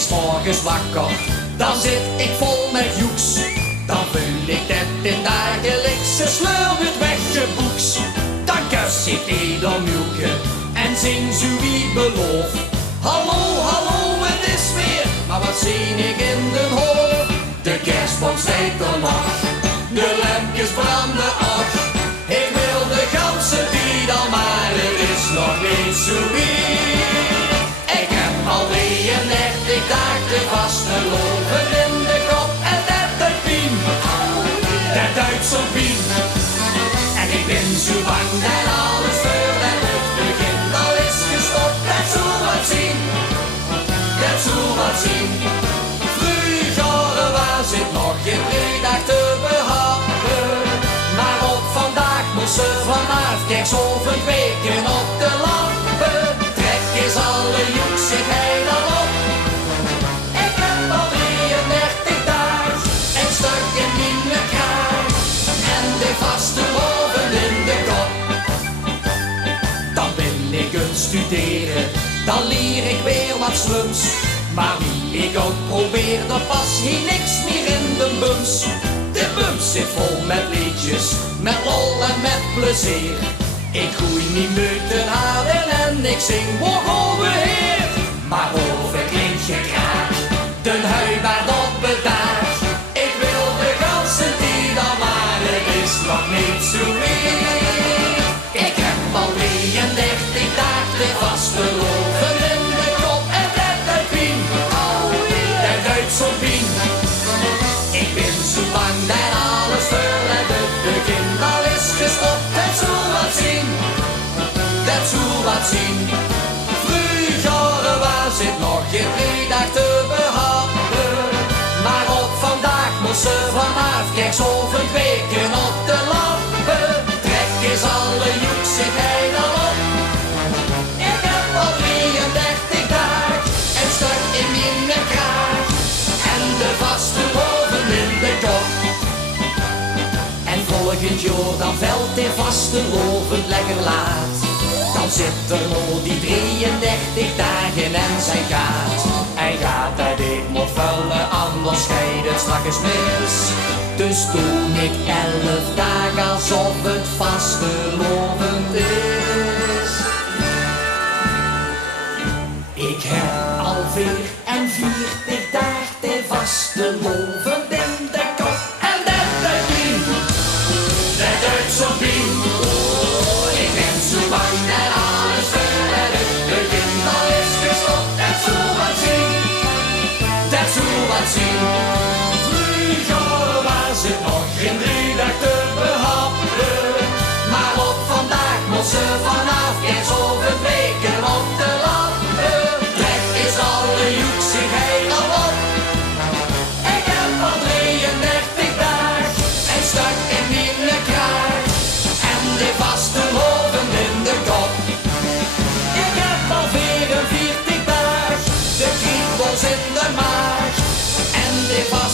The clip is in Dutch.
ik 's morgens wakker, dan zit ik vol met joeks. Dan vul ik het in dagelijkse sleur weggeboeks. Dan kus ik ieder nieuwke en zing zo wie beloof. Hallo, hallo, het is weer, maar wat zie ik in de hoofd? De kerstboom staat er nog, de lampjes branden af. Ik wil de ganse tijd al, maar het is nog niet zo weer. Ik heb al 33 dagen vastgelopen in de kop en dat de pien. Dat Duitse pien. En ik ben zo bang dat alles voor dat het begin al is gestopt. Dat zal wat zien, dat zal wat zien. Vroeger was het nog geen vrijdag te behappen, maar op vandaag moest ze vanaf kersthoven weken op de lampen. Trek eens alle joeksigheid al op. Ik heb al 33 dagen en stuk in mijn kraag en de vaste loven in de kop. Dan ben ik een studeren, dan leer ik weer wat slums. Maar wie ik ook probeer, er past hier niks meer in de bums. De bums zit vol met liedjes, met lol en met plezier. Ik groei niet met een haarden en ik zing woog beheer. Maar over klinkt je graag, de huibaard op bedaard. Ik wil de ganse tijd al, maar het is nog niet zo weer. Ik heb al 33 dagen vastgelopen in de kop en dat de pien. Dat Duitse pien. Ik ben zo bang dat alles voor het begin al is gestopt. Dat zal wat zien, dat zal wat zien. Vroeger was het nog geen vrijdag te behappen, maar op vandaag moest ze vanaf kersthoven weken op de lampen. Trek eens alle joeksigheid al op. Ik heb al 33 dagen en stuk in mijn kraag en de vaste loven in de kop. En volgend jaar dan valt hij vaste loven lekker laat. Dan zit er nog die 33 dagen en zij gaat. En gaat dat ik moet vullen, anders scheidt het straks mis. Dus toen ik 11 dagen alsof het vastelovend is. Ik heb al 44 dagen vastelovend in de kop. En dat de pien, dat Duitse pien. Ik ben zo bang dat alles voor het begin al is gestopt. Dat zal wat zien, dat zal wat zien. Vroeger was het nog geen vrijdag te behappen, maar op vandaag moest ze vanaf kersthoven weken op de lampen. Trek is alle joeksigheid al op. Ik heb al 33 dagen en stuk in mijn kraag en de vaste loven in de kop. Ik heb al 44 dagen de kriebels in de maag en de vaste